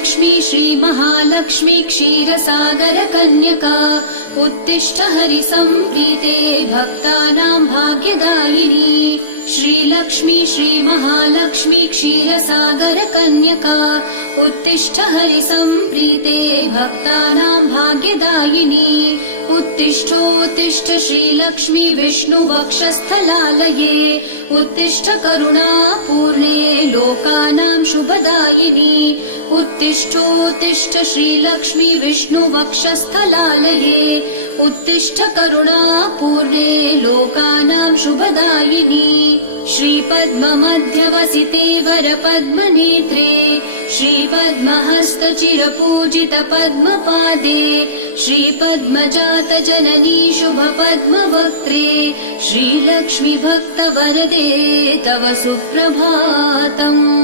श्रीलक्ष्मी श्रीमहालक्ष्मी क्षीरसागरकन्यका उत्तिष्ठ हरिसम्प्रीते भक्तानां भाग्यदायिनी। श्रीलक्ष्मी श्रीमहालक्ष्मी क्षीरसागरकन्यका उत्तिष्ठ हरिसम्प्रीते भक्तानां भाग्यदायिनी। उत्तिष्ठोत्तिष्ठ श्रीलक्ष्मी विष्णुवक्षस्थलालये उत्तिष्ठ करुणापूर्णे लोकानां शुभदायिनी। उत्तिष्ठोत्तिष्ठ श्रीलक्ष्मी विष्णुवक्षस्थलालये उत्तिष्ठ करुणापूर्णे लोकानां शुभदायिनी। श्रीपद्ममध्यवसिते वरपद्मनेत्रे श्रीपद्महस्तचिरपूजित पद्मपादे श्रीपद्मजातजननी शुभपद्मवक्त्रे श्रीलक्ष्मी भक्तवरदे तव सुप्रभातम्।